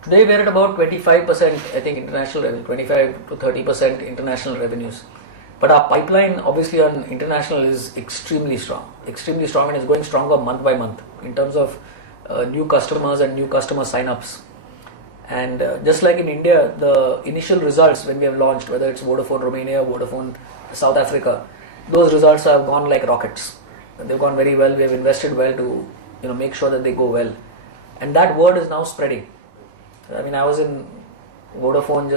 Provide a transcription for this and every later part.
Today we're at about 25%, I think, international revenue, 25 to 30% international revenues. But our pipeline, obviously, on international is extremely strong, and it's going stronger month by month in terms of new customers and new customer sign-ups. And just like in India, the initial results when we have launched, whether it's Vodafone Romania, Vodafone South Africa, those results have gone like rockets. They've gone very well. We have invested well to make sure that they go well, and that word is now spreading. I mean, I was in Vodafone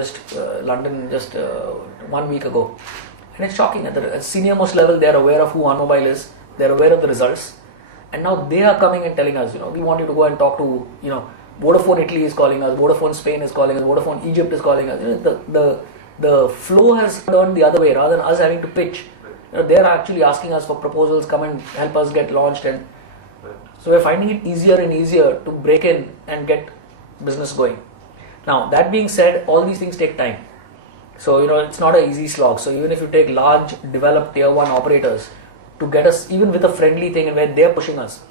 London just 1 week ago, and it's shocking. At the senior most level, they are aware of who OneMobile is. They are aware of the results, and now they are coming and telling us, we want you to go and talk to, Vodafone Italy is calling us, Vodafone Spain is calling us, Vodafone Egypt is calling us. The flow has turned the other way. Rather than us having to pitch, they are actually asking us for proposals, come and help us get launched, and so we're finding it easier and easier to break in and get business going. Now, that being said, all these things take time. So, it's not an easy slog. So, even if you take large, developed tier 1 operators to get us, even with a friendly thing and where they're pushing us,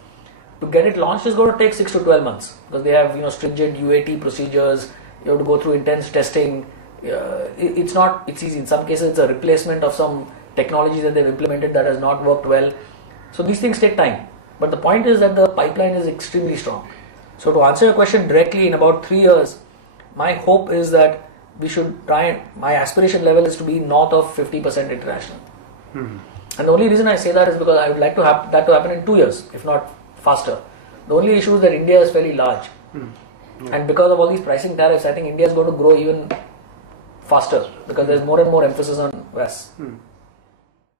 to get it launched is going to take 6 to 12 months because they have, stringent UAT procedures. You have to go through intense testing. It's easy. In some cases, it's a replacement of some technology that they've implemented that has not worked well. So, these things take time. But the point is that the pipeline is extremely strong. So to answer your question directly, in about 3 years, my hope is that we should my aspiration level is to be north of 50% international. And the only reason I say that is because I would like to have that to happen in 2 years, if not faster. The only issue is that India is fairly large. And because of all these pricing tariffs, I think India is going to grow even faster because there's more and more emphasis on West.